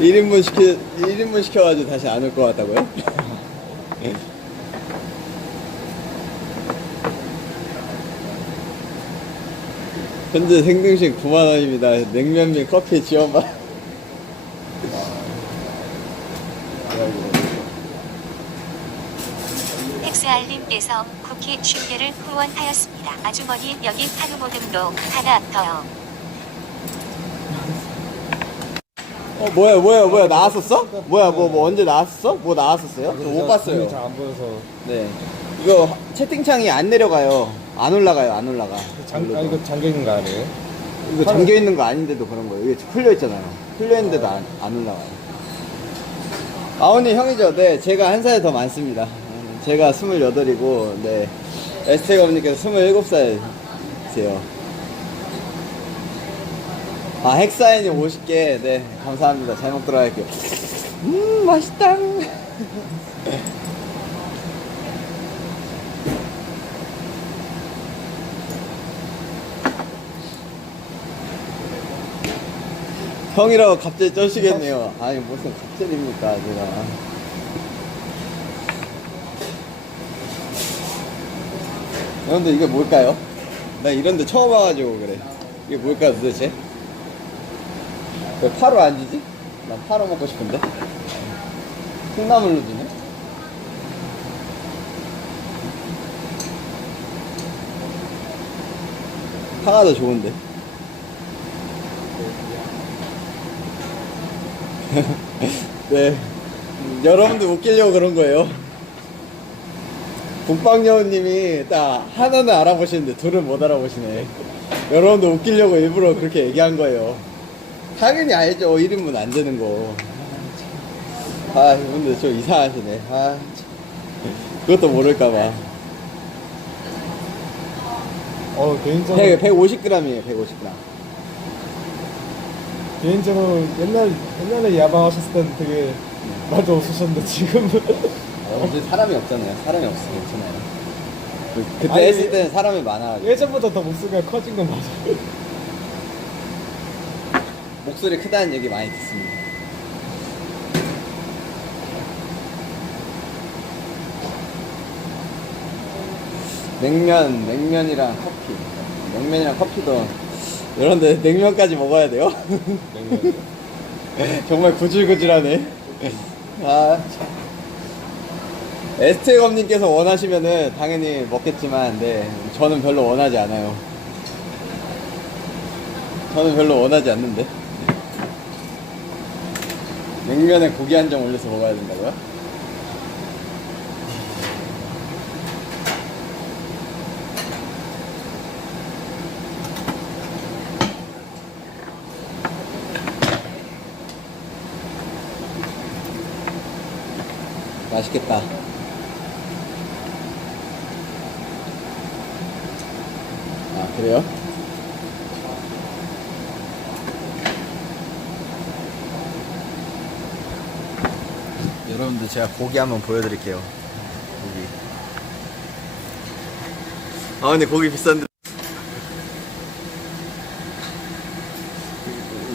1인분 시켜 1인분 시켜가지고 다시 안 올 것 같다고요? 현재 생등식 9만 원입니다. 냉면 및 커피 지원받. 엑스알님께서 쿠키 춘계를 후원하였습니다. 아주머니 여기 타르모등도 하나 더요. 어 뭐야 뭐야 뭐야 나왔었어? 뭐야 뭐, 뭐 언제 나왔었어? 뭐 나왔었어요? 저 못 봤어요. 잘안 보여서 네. 이거 채팅창이 안 내려가요. 안 올라가요. 안 올라가. 장, 아 이거 잠겨 있는 거 아니에요? 이거 잠겨 있는 거 아닌데도 그런 거예요. 이게 풀려 있잖아요. 풀려 있는데도 안, 안 올라가요. 아오니 형이죠. 네, 제가 한 살 더 많습니다. 제가 28이고, 네. 에스텍 어머니께서 27살이세요. 아, 헥사인이 50개. 네, 감사합니다. 잘 먹도록 할게요. 음, 맛있다. 형이라고 갑자기 쩌시겠네요. 아니, 무슨 갑자기입니까, 제가. 여러분들, 이게 뭘까요? 나 이런데 처음 와가지고 그래. 이게 뭘까요, 도대체? 왜 파로 안 주지? 난 파로 먹고 싶은데. 콩나물로 주네? 파가 더 좋은데. 네. 음, 여러분들 웃기려고 그런 거예요. 국방여우님이 딱 하나는 알아보시는데 둘은 못 알아보시네. 여러분들 웃기려고 일부러 그렇게 얘기한 거예요. 당연히 알죠. 1인분 안 되는 거. 아, 이분들 좀 이상하시네. 아, 참. 그것도 모를까봐. 어 개인적으로 100, 150g이에요, 150g. 개인적으로 옛날 옛날에 야방하셨을 때는 되게 말도 없으셨는데 지금은 어, 이제 사람이 없잖아요. 사람이 없으면 괜찮아요. 그, 그때 아니, 했을 때는 사람이 많아가지고. 예전보다 더 목소리가 커진 건 맞아요. 목소리 크다는 얘기 많이 듣습니다. 냉면, 냉면이랑 커피. 냉면이랑 커피도 여러분들 냉면까지 먹어야 돼요? 정말 구질구질하네. 아, 참. 에스테검님께서 원하시면은 당연히 먹겠지만, 네, 저는 별로 원하지 않아요. 저는 별로 원하지 않는데. 냉면에 고기 한 점 올려서 먹어야 된다고요? 맛있겠다. 아, 그래요? 여러분들 제가 고기 한번 보여드릴게요. 고기. 아 근데 고기 비싼데.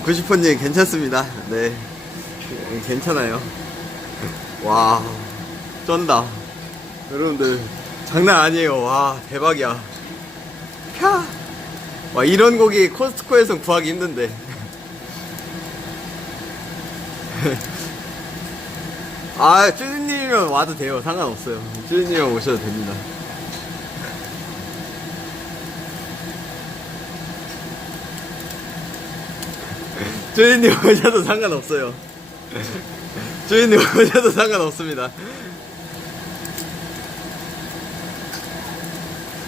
90번님 괜찮습니다. 네. 괜찮아요. 와, 쩐다. 여러분들 장난 아니에요. 와, 대박이야. 캬. 와, 이런 고기 코스트코에선 구하기 힘든데. 아, 쭈니님이면 와도 돼요. 상관없어요. 쭈니님이면 오셔도 됩니다. 쭈니님 오셔도 상관없어요. 쭈니님 오셔도 상관없습니다.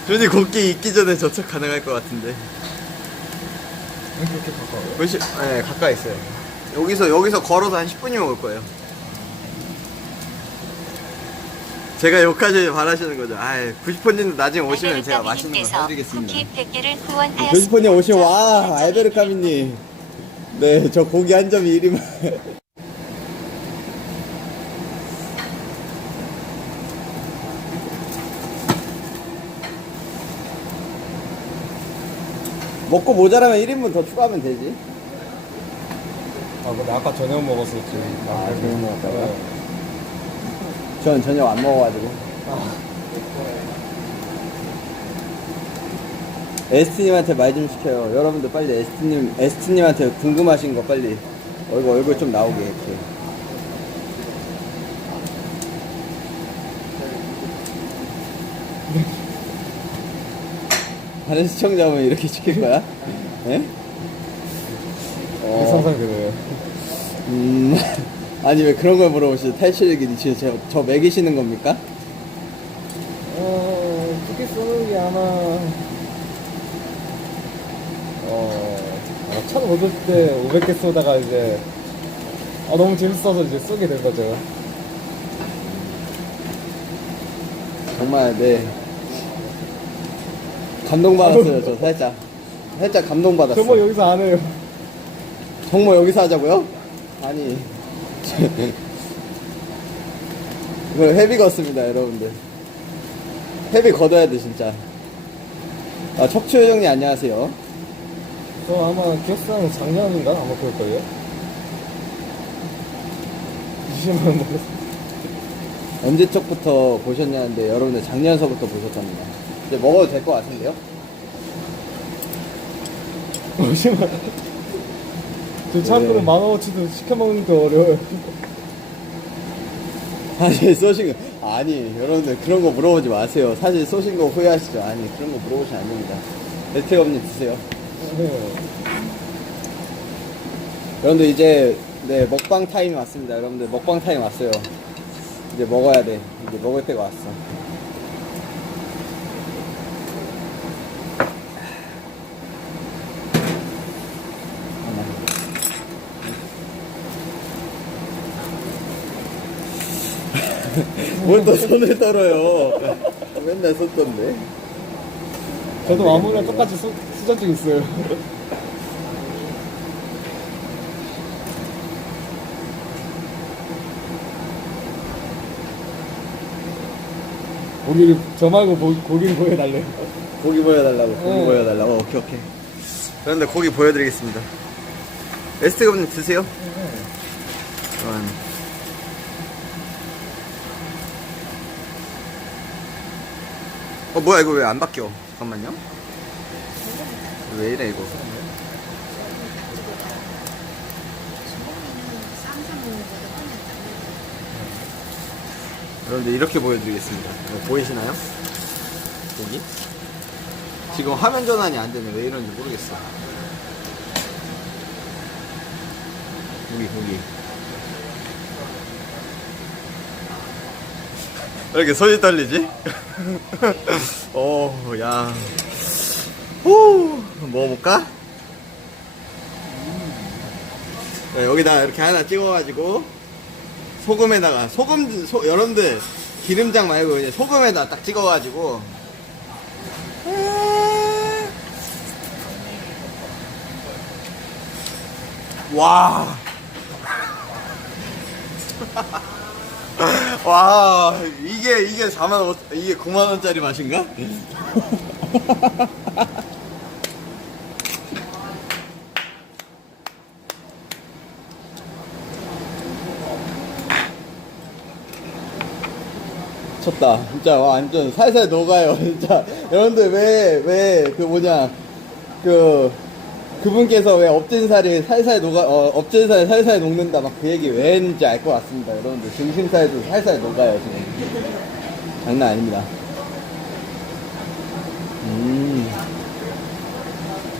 쭈니 곡기 있기 전에 저착 가능할 것 같은데. 그렇게 가까워요? 몇시, 네, 가까이 있어요. 여기서, 여기서 걸어서 한 10분이면 올 거예요. 제가 욕하지 바라시는 거죠. 아 90번님도 나중에 오시면 제가 맛있는 거 사드리겠습니다. 쿠키 100개를 후원하였습니다. 90번님 오시면, 와, 저 알베르카미님. 네, 저 고기 한 점이 1이면. 먹고 모자라면 1인분 더 추가하면 되지. 아 근데 아까 저녁 먹었었지. 아, 저녁 먹었다고요? 네. 전 저녁 안 먹어가지고. 에스티님한테 말 좀 시켜요. 여러분들 빨리 에스티님, 에스티님한테 궁금하신 거 빨리 얼굴 얼굴 좀 나오게 이렇게. 다른 시청자분 이렇게 시킬 거야? 예? 그 상상 그래요. 음, 아니 왜 그런 걸 물어보시죠? 탈출일기 지금 저, 저 매기시는 겁니까? 어, 크게 쏘는 게 아마 어, 아, 첫 얻을 때 500개 쏘다가 이제 아, 너무 재밌어서 이제 쏘게 된 거죠. 정말 네 감동받았어요 저 살짝 살짝 감동받았어 저뭐 여기서 안 해요. 정모 여기서 하자고요? 아니 이거 헤비 걷습니다 여러분들 헤비 걷어야 돼 진짜 아 척추요정님 안녕하세요 저 아마 기억상 작년인가 아마 그럴 거예요. 20만 원 먹었어. 언제 쪽부터 보셨냐는데 여러분들 작년서부터 보셨답니다 이제 먹어도 될 것 같은데요? 50만 원. 저 참고로 네. 만 원어치도 시켜 먹는 게 어려워요. 사실 쏘신 거 아니 여러분들 그런 거 물어보지 마세요. 사실 쏘신 거 후회하시죠? 아니 그런 거 물어보시면 안 됩니다. 에스테검님 드세요. 네. 여러분들 이제 네 먹방 타임이 왔습니다. 여러분들 먹방 타임 왔어요. 이제 먹어야 돼. 이제 먹을 때가 왔어 뭘 또 손을 떨어요? 맨날 손 떤데 저도 마무리랑 똑같이 수, 수전증 있어요. 고기를 저 말고 고, 고기를 보여달래요. 고기 보여달라고 고기 네. 보여달라고? 오케이 오케이. 그런데 고기 보여드리겠습니다. 에스테검님 드세요? 그 어 뭐야 이거 왜 안 바뀌어? 잠깐만요. 왜 이래 이거? 여러분들 이렇게 보여드리겠습니다. 보이시나요? 고기? 지금 화면 전환이 안 되네. 왜 이런지 모르겠어. 고기 고기 이렇게 손이 떨리지? 오, 야. 후, 먹어볼까? 네, 여기다 이렇게 하나 찍어가지고, 소금에다가, 소금, 소, 여러분들, 기름장 말고 이제 소금에다 딱 찍어가지고, 와. 와 이게 이게 4만 원 이게 9만 원짜리 맛인가? 쳤다. 진짜 와, 완전 살살 녹아요. 진짜. 여러분들 왜 왜 그 뭐냐. 그 그분께서 왜 엎진 살이 살살 녹아 어, 엎진 살이 살살 녹는다 막 그 얘기 왜 했는지 알 것 같습니다. 여러분들 중심살도 살살 녹아요 지금. 장난 아닙니다. 음.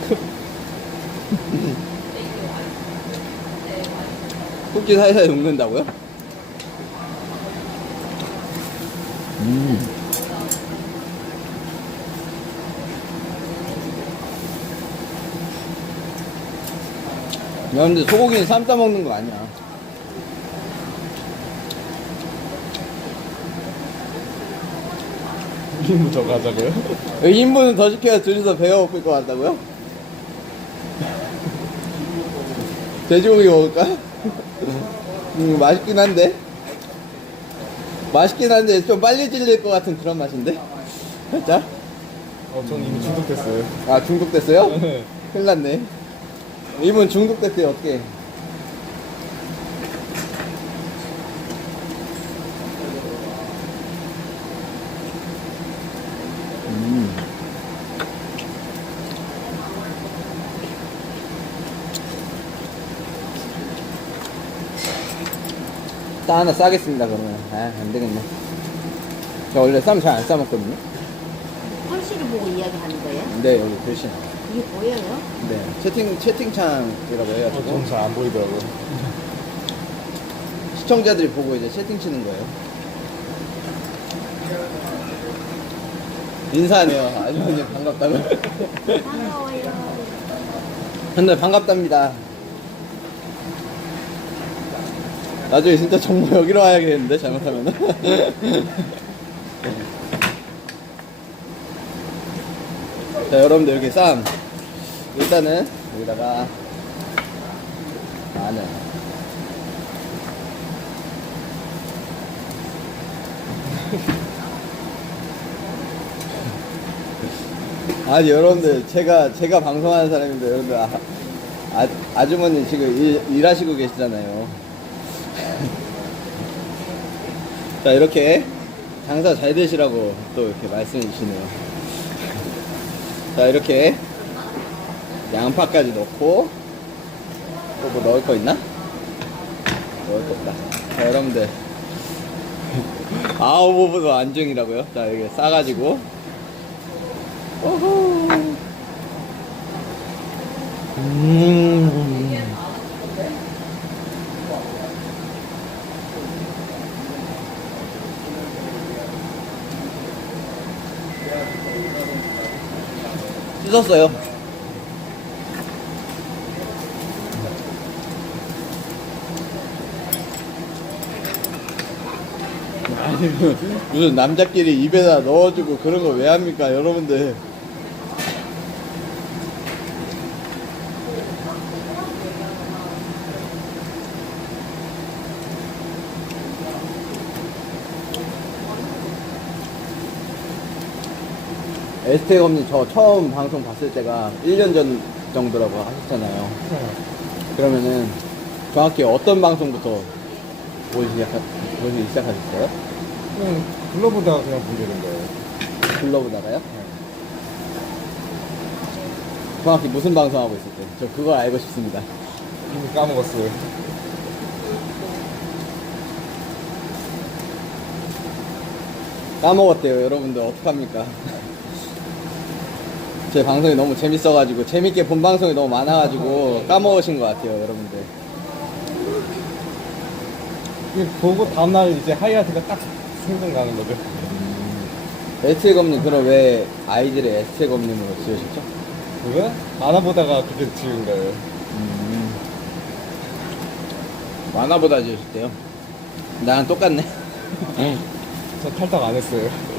국기 살살 녹는다고요? 음 야 근데 소고기는 삶다 먹는 거 아니야 이인분 저거 하자고요? 2인분은 더 시켜야 둘이서 배가 고플 것 같다고요? 돼지고기 먹을까? 음, 맛있긴 한데 맛있긴 한데 좀 빨리 질릴 것 같은 그런 맛인데 살짝 어, 전 이미 중독됐어요. 아 중독됐어요? 네. 큰일 났네 이분 중국 대표 어떻게? 음. 따 하나 싸겠습니다 그러면. 아 안되겠네. 저 원래 쌈 잘 안 싸먹거든요. 현실을 보고 이야기하는 거예요? 네 여기 대신 이게 보여요? 네 채팅, 채팅창이라고 해가지고 좀잘안 보이더라고요. 시청자들이 보고 이제 채팅 치는 거예요 인사하네요 아주머니 반갑다고 반가워요. 근데 반갑답니다 나중에 진짜 정모 여기로 와야겠는데 잘못하면 자 여러분들 이렇게 쌈. 일단은 여기다가 마늘. 아니 여러분들 제가 제가 방송하는 사람인데 여러분들 아, 아, 아주머니 지금 일, 일하시고 계시잖아요. 자 이렇게 장사 잘 되시라고 또 이렇게 말씀해 주시네요 자 이렇게 양파까지 넣고 또 뭐 넣을 거 있나? 넣을 거 없다 자 여러분들 아홉 오브도 안중이라고요 자 이렇게 싸가지고 오호. 음. 씻었어요. 아니, 무슨 남자끼리 입에다 넣어주고 그런 거 왜 합니까, 여러분들? 에스테 검님 저 처음 방송 봤을 때가 1년 전 정도라고 하셨잖아요. 그러면은 정확히 어떤 방송부터 보시기 시작, 보시기 시작하셨어요? 그냥 불러보다가 그냥 보게 된 거예요. 불러보다가요? 정확히 무슨 방송 하고 있을 때? 저 그거 알고 싶습니다. 이미 까먹었어요. 까먹었대요, 여러분들. 어떡합니까? 제 방송이 너무 재밌어가지고, 재밌게 본 방송이 너무 많아가지고, 까먹으신 것 같아요, 여러분들. 이게 보고 다음날 이제 하이라이트가 딱 생각나는 거죠. 에스테 검님, 그럼 왜 아이들의 에스테 검님으로 지으셨죠? 왜? 만화보다가 그렇게 지은 거예요. 음. 만화보다 지으셨대요. 나랑 똑같네. 저 탈탁 안 했어요.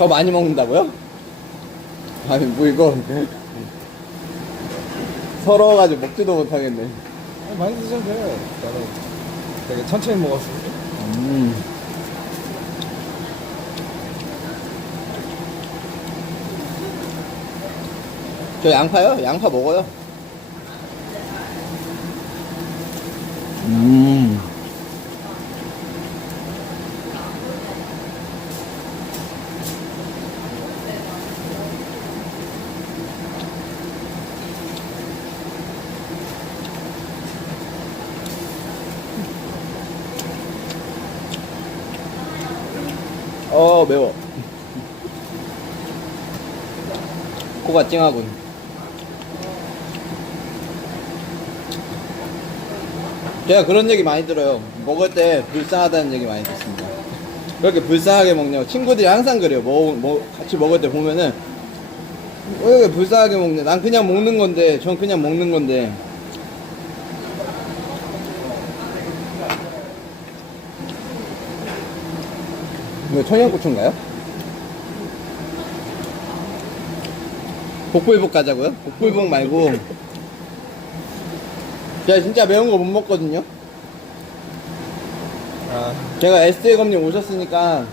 저 많이 먹는다고요? 아니 뭐 이거 서러워가지고 먹지도 못하겠네 아니, 많이 드셔도 돼요. 나는 되게 천천히 먹었어요. 음. 저 양파요? 양파 먹어요 음. 어 매워. 코가 찡하군. 제가 그런 얘기 많이 들어요. 먹을 때 불쌍하다는 얘기 많이 듣습니다. 왜 이렇게 불쌍하게 먹냐고. 친구들이 항상 그래요. 뭐, 뭐 같이 먹을 때 보면은 왜 이렇게 불쌍하게 먹냐? 난 그냥 먹는 건데 전 그냥 먹는 건데 이거 청양고추인가요? 복불복 가자고요? 복불복 말고. 제가 진짜 매운 거 못 먹거든요. 아, 제가 SJ 검님 오셨으니까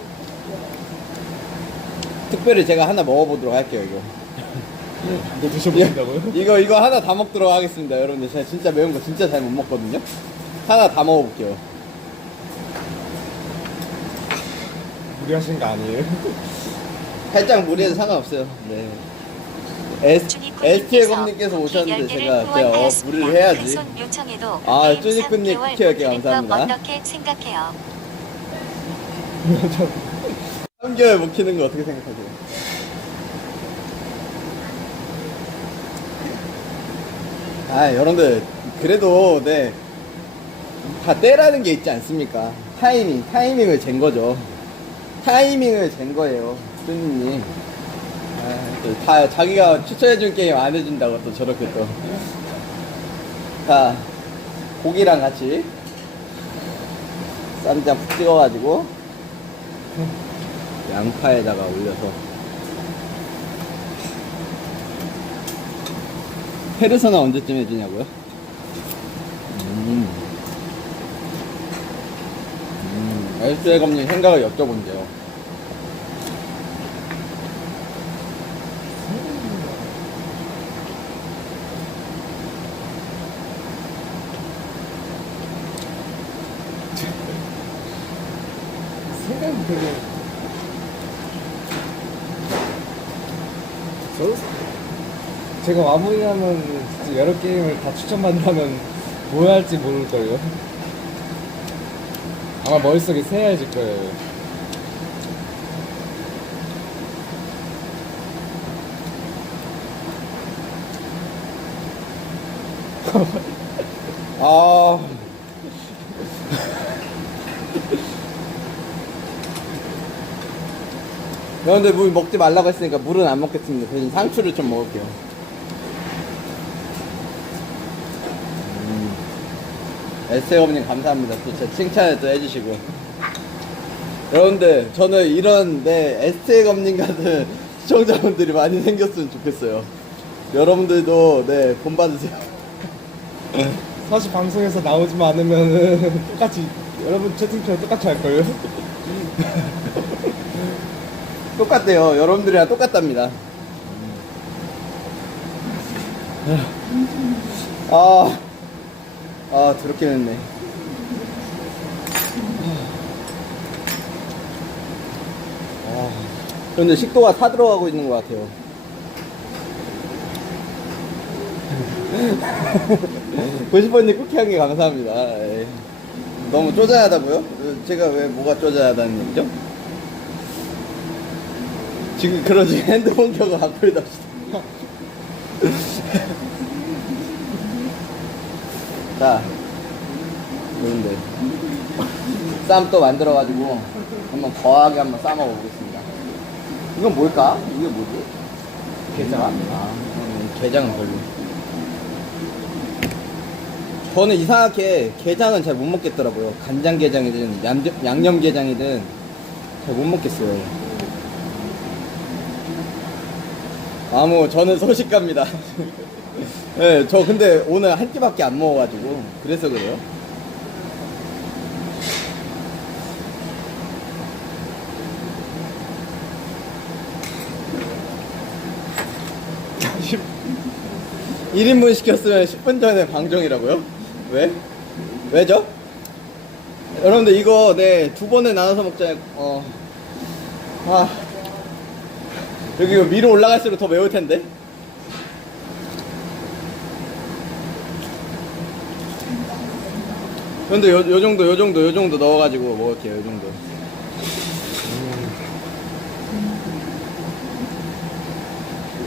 특별히 제가 하나 먹어보도록 할게요 이거. 이거 드셔보신다고요? 이거 이거 하나 다 먹도록 하겠습니다 여러분들. 제가 진짜 매운 거 진짜 잘 못 먹거든요. 하나 다 먹어볼게요 무리하신 거 아니에요? 살짝 무리해도 상관없어요 네 S, 주니쿠님께서 ST의 검님께서 쿠키 오셨는데 10개를 제가 제가 어. 무리를 해야지. 아, 게임 쭈니쿠님 3개월 쿠키 열개 못 키는 거 감사합니다. 어떻게 생각해요? 3개월 못 키는 거 어떻게 생각하세요? 아, 여러분들, 그래도, 네. 다 때라는 게 있지 않습니까? 타이밍, 타이밍을 잰 거죠. 타이밍을 잰 거예요, 쭈니님. 아, 자기가 추천해준 게임 안 해준다고 또 저렇게 또. 자, 고기랑 같이 쌈장 푹 찍어가지고 양파에다가 올려서 페르소나 언제쯤 해주냐고요? 음. 음, 엘스의 검님 생각을 여쭤본대요. 생각이 되게 저 제가 마무리하면 진짜 여러 게임을 다 추천받는다면 뭐 할지 모를 거예요. 아마 머릿속에 새하얘질 거예요. 아. 여러분들 물 먹지 말라고 했으니까 물은 안 먹겠습니다. 대신 상추를 좀 먹을게요. 에스테어님 감사합니다. 또 제 칭찬을 또 해주시고. 여러분들, 저는 이런, 네, 에스테 검님 같은 시청자분들이 많이 생겼으면 좋겠어요. 여러분들도, 네, 본받으세요. 사실 방송에서 나오지만 않으면은 똑같이 여러분 채팅창 똑같이 할 거예요. 똑같대요. 여러분들이랑 똑같답니다. 아, 아, 더럽게 맵네. 아, 그런데 식도가 타들어가고 있는 것 같아요. 보시번님 쿠키 한 개 감사합니다. 에이. 너무 쪼잔하다고요? 제가 왜 뭐가 쪼잔하다는 얘기죠? 지금 그러지 핸드폰 켜고 갖고 있답시다. 자, 그런데 쌈 또 만들어가지고 한번 거하게 한번 싸 먹어보겠습니다. 이건 뭘까? 이게 뭐지? 게장? 아, 음, 게장은 별로. 저는 이상하게 게장은 잘 못 먹겠더라고요. 간장 게장이든 양념, 양념 게장이든 잘 못 먹겠어요. 아무 저는 소식갑니다. 네, 저 근데 오늘 한 끼밖에 안 먹어가지고 그래서 그래요. 일인분 시켰으면 10분 전에 방정이라고요? 왜? 왜죠? 여러분들 이거 네두 번에 나눠서 먹자. 어. 아. 여기 이거 위로 올라갈수록 더 매울 텐데. 근데 요, 요 정도, 요 정도, 요 정도 넣어가지고 먹을게요, 요 정도. 음.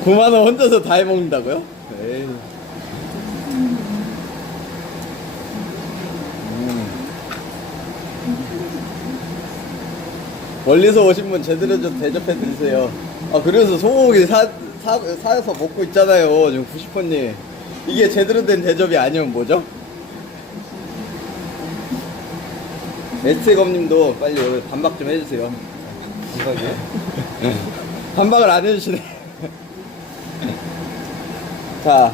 9만원 혼자서 다 해먹는다고요? 에이. 음. 멀리서 오신 분 제대로 좀 대접해 드리세요. 아, 그래서 소고기 사, 사, 사서 먹고 있잖아요. 지금 90번님. 이게 제대로 된 대접이 아니면 뭐죠? 에스테검님도 빨리 오늘 반박 좀 해주세요. 이거요? 반박을 안 해주시네. 자,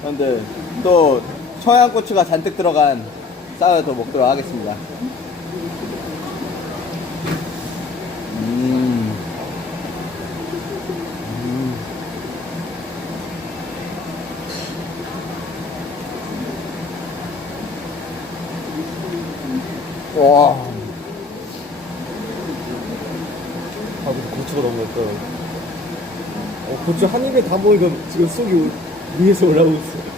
그런데 또 청양고추가 잔뜩 들어간 더 먹도록 하겠습니다. 와. 아 근데 고추가 너무 맵다. 어, 고추 한 입에 다 먹으니까 지금 속이 위에서 올라오고 있어.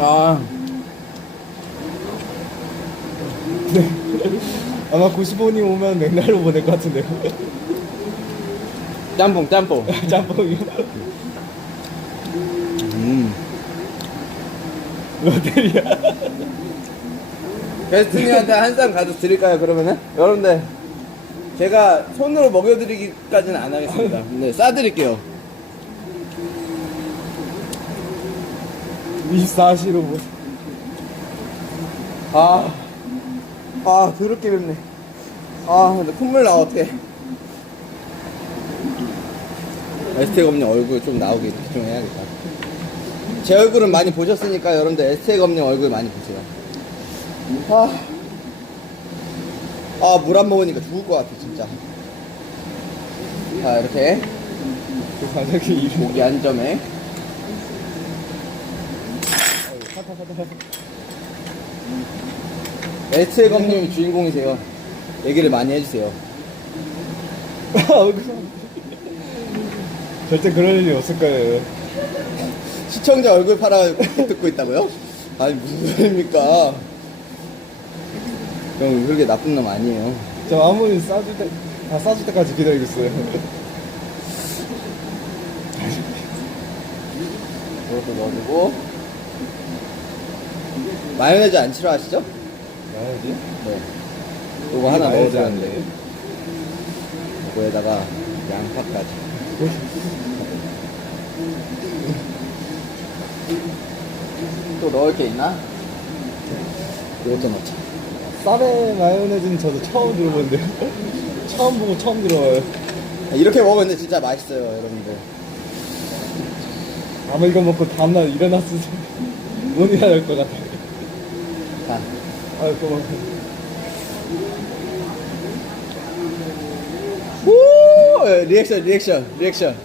아, 아마 95님 오면 맥날로 보낼 것 같은데요. 짬뽕, 짬뽕. 짬뽕이요. 음. 롯데리아. 베스트님한테 한쌈 가득 드릴까요, 그러면은? 여러분들, 제가 손으로 먹여드리기까지는 안 하겠습니다. 네, 싸드릴게요. 24시로 뭐. 아, 아, 더럽게 맵네. 아, 근데 콧물 나와, 어떡해. 에스테 검님 얼굴 좀 나오게 좀 해야겠다. 제 얼굴은 많이 보셨으니까 여러분들 에스테 검님 얼굴 많이 보세요. 아, 아, 물 안 먹으니까 죽을 것 같아, 진짜. 자, 이렇게 그 사장님 이름. 고기 한 점에. 에스테 검님이 주인공이세요. 얘기를 많이 해주세요. 절대 그럴 일이 없을 거예요. 시청자 얼굴 팔아 듣고 있다고요? 아니 무슨 소리입니까? 형 그렇게 나쁜 놈 아니에요. 저 아무리 싸줄 때, 다 싸줄 때까지 기다리고 있어요. 이것도 넣어주고 마요네즈 안 싫어하시죠? 나야지? 네. 이거 하나 마요네즈. 돼. 이거에다가 양파까지. 또 넣을 게 있나? 이것도 넣자. 쌀에 마요네즈는 저도 처음 들어보는데요. 처음 보고 처음 들어봐요. 이렇게 먹으면 근데 진짜 맛있어요, 여러분들. 아마 이거 먹고 다음날 일어났을 때, 못 일어날 것 같아요. 자, 아유, 고마워. 오! 예, 리액션, 리액션, 리액션.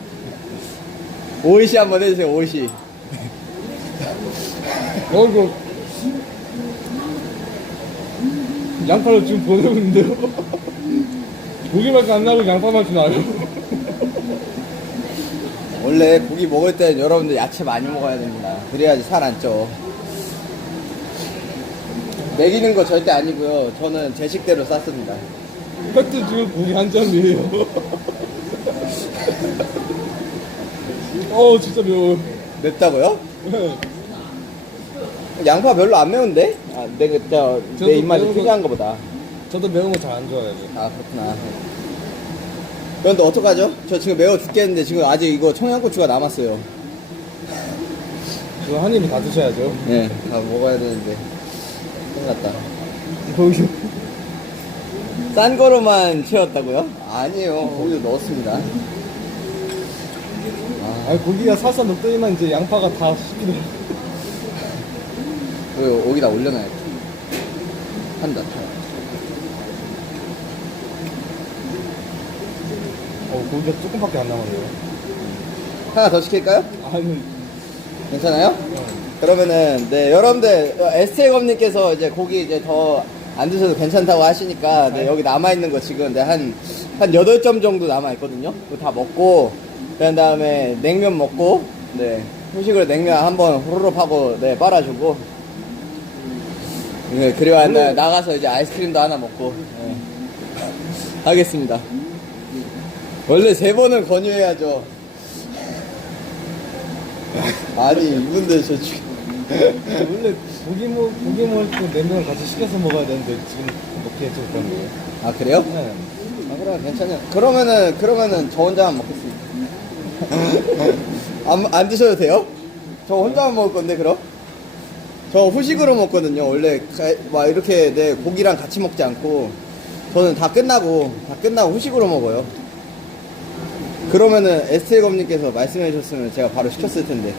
오이시 한번 해주세요, 오이시. 어이구. 양파를 지금 보내고 있는데요. 고기 맛이 안 나고 양파 맛이 나요. 원래 고기 먹을 땐 여러분들 야채 많이 먹어야 됩니다. 그래야지 살 안 쪄. 먹이는 거 절대 아니고요. 저는 제 식대로 쌌습니다. 팩트 지금 고기 한 점이에요. 어 진짜 매워. 맵다고요? 양파 별로 안 매운데? 아, 내, 그, 저, 저도 내 입맛에 매운 거- 특이한 거보다. 저도 매운 거 잘 안 좋아해요. 아, 그렇구나. 그런데 어떡하죠? 저 지금 매워 죽겠는데 지금 아직 이거 청양고추가 남았어요. 그거 한 입에 다 드셔야죠. 네, 다 먹어야 되는데. 큰일 났다. 거기 싼 거로만 채웠다고요? 아니에요. 거기도 넣었습니다. 아, 고기가 살살 녹더니만 이제 양파가 다 씹히더라고. 그리고 여기다 올려놔야지. 한다. 어 고기가 조금밖에 안 남았네요. 하나 더 시킬까요? 아니 괜찮아요? 어. 그러면은, 네, 여러분들, 에스테 검님께서 이제 고기 이제 더 안 드셔도 괜찮다고 하시니까, 네, 여기 남아 있는 거 지금 네, 한, 한 8점 정도 남아 있거든요? 그거 다 먹고, 그런 다음에 냉면 먹고, 네, 후식으로 냉면 한번 후루룩 하고, 네, 빨아주고, 네, 그리고 한날 나가서 이제 아이스크림도 하나 먹고, 네, 하겠습니다. 원래 세 번은 권유해야죠. 아니, 이분들 저 지금. 원래 고기 먹 고기 먹을 때 냉면 같이 시켜서 먹어야 되는데 지금 먹기 했었던 거예요. 아, 그래요? 네. 아, 그래, 괜찮아요. 그러면은, 그러면은 저 혼자만 먹겠습니다. 안, 안 드셔도 돼요? 저 혼자만 먹을 건데, 그럼? 저 후식으로 먹거든요. 원래, 가- 막 이렇게 내 고기랑 같이 먹지 않고, 저는 다 끝나고, 다 끝나고 후식으로 먹어요. 그러면은 에스테 검님께서 말씀해 주셨으면 제가 바로 시켰을 텐데.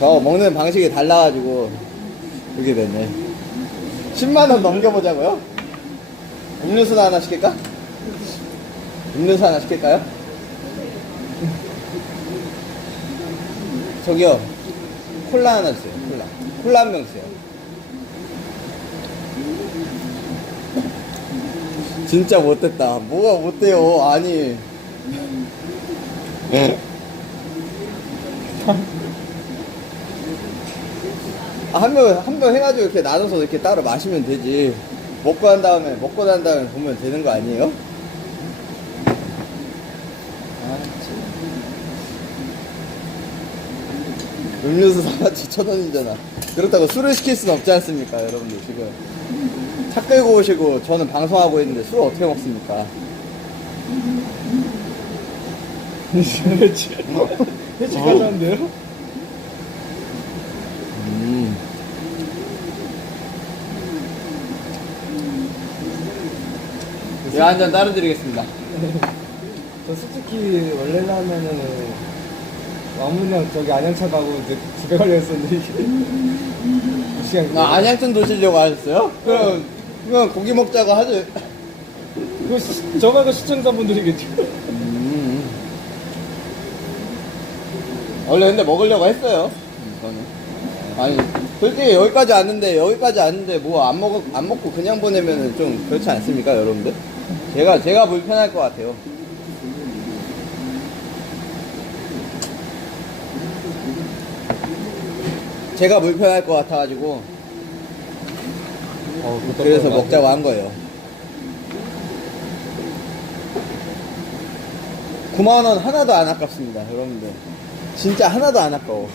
저 먹는 방식이 달라가지고, 그렇게 됐네. 10만 원 넘겨보자고요? 음료수나 하나 시킬까? 음료수 하나 시킬까요? 저기요 콜라 하나 주세요 콜라 콜라 한 병 주세요 진짜 못됐다 뭐가 못돼요 아니 아, 한 명, 한명 해가지고 이렇게 나눠서 이렇게 따로 마시면 되지. 먹고 난 다음에, 먹고 난 다음에 보면 되는 거 아니에요? 아, 참. 음료수 사가지 천 원이잖아. 그렇다고 술을 시킬 순 없지 않습니까, 여러분들, 지금. 차 끌고 오시고, 저는 방송하고 있는데 술을 어떻게 먹습니까? 해치 가져왔는데요? 음. 예, 한잔 따로 드리겠습니다. 저 솔직히 원래 라면은 왕문형 저기 안양차 가고 이제 집에 걸렸었는데 이게 두 시간 아, 안양천 도시려고 하셨어요? 그럼, 그럼 고기 먹자고 하죠. 그 시- 저가가 시청자분들이겠죠 음. 원래 근데 먹으려고 했어요. 저는. 아니, 솔직히 여기까지 왔는데, 여기까지 왔는데, 뭐, 안 먹, 안 먹고 그냥 보내면은 좀 그렇지 않습니까, 여러분들? 제가, 제가 불편할 것 같아요. 제가 불편할 것 같아가지고, 어, 그래서. 먹자고 한 거예요. 9만 원 하나도 안 아깝습니다, 여러분들. 진짜 하나도 안 아까워.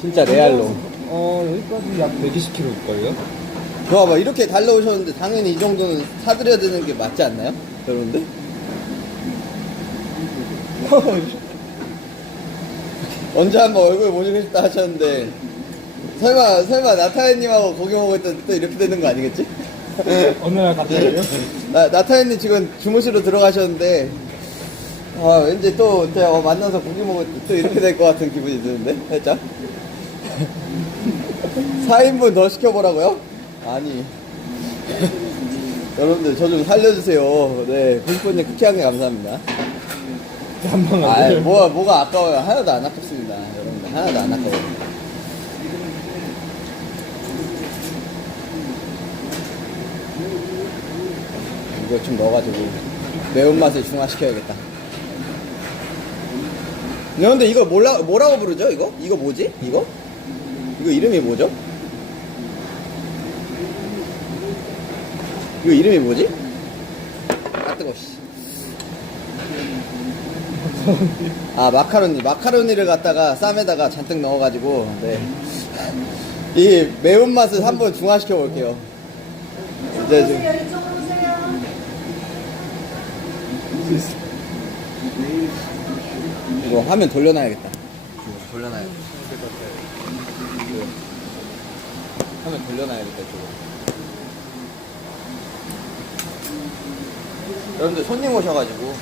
진짜 레알로. 어 여기까지 약 120km일걸요? 봐봐, 이렇게 달려오셨는데 당연히 이 정도는 사드려야 되는 게 맞지 않나요? 여러분들? 언제 한번 얼굴 보시고 싶다 하셨는데, 설마, 설마 나타애님하고 고기 먹을 때또 이렇게 되는 거 아니겠지? 어느 날 갑자기요? 나, 나타애님 지금 주무실로 들어가셨는데, 아, 왠지 또, 또 어, 만나서 고기 먹을 때 또 이렇게 될 것 같은 기분이 드는데, 살짝? 4인분 더 시켜보라고요? 아니. 여러분들, 저 좀 살려주세요. 네, 90분님 쿠키한개 감사합니다. 한방 아. 뭐가, 뭐가 아까워요. 하나도 안 아깝습니다. 여러분들, 하나도 안 아까워요. 이거 좀 넣어가지고 매운맛을 중화시켜야겠다. 근데 이거 뭐라, 뭐라고 부르죠? 이거? 이거 뭐지? 이거? 이거 이름이 뭐죠? 이거 이름이 뭐지? 아 뜨거 씨. 아 마카로니 마카로니를 갖다가 쌈에다가 잔뜩 넣어가지고 네. 이 매운맛을 한번 중화시켜 볼게요 이제 좀 이거 화면 돌려놔야겠다. 돌려놔야겠다 이거 화면 돌려놔야겠다 이거 여러분들 손님 오셔가지고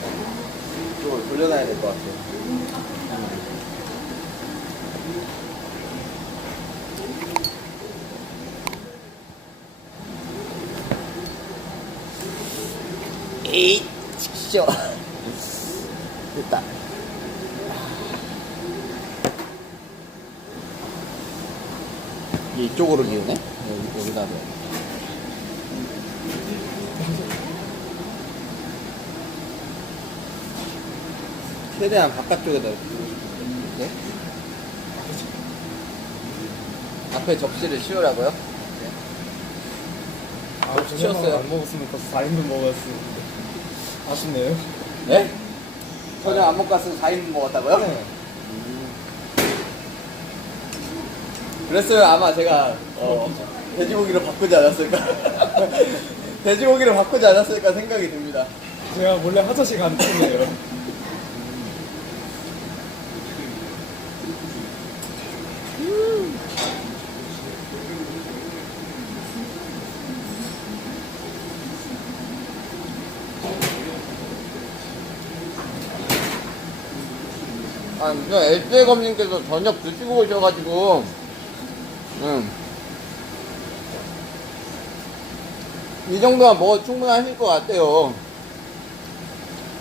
이쪽을 돌려놔야 될 것 같아요. 에 이, 직쇼. 됐다. 이쪽으로 기우네? 여기, 여기다 둬. 최대한 바깥쪽에다 이렇게. 앞에 접시를 씌우라고요? 아, 치웠어요. 치웠어요. 안 먹었으면 벌써 4인분 먹었는데 아쉽네요 네? 전혀 안 먹고 왔으면 4인분 먹었다고요? 네. 그랬어요 아마 제가 어, 돼지고기로 바꾸지 않았을까 돼지고기로 바꾸지 않았을까 생각이 듭니다 제가 몰래 화장실 간 팀이에요 아 무슨 LJ 검님께서 저녁 드시고 오셔가지고 음. 이 정도만 먹어 충분하실 것 같아요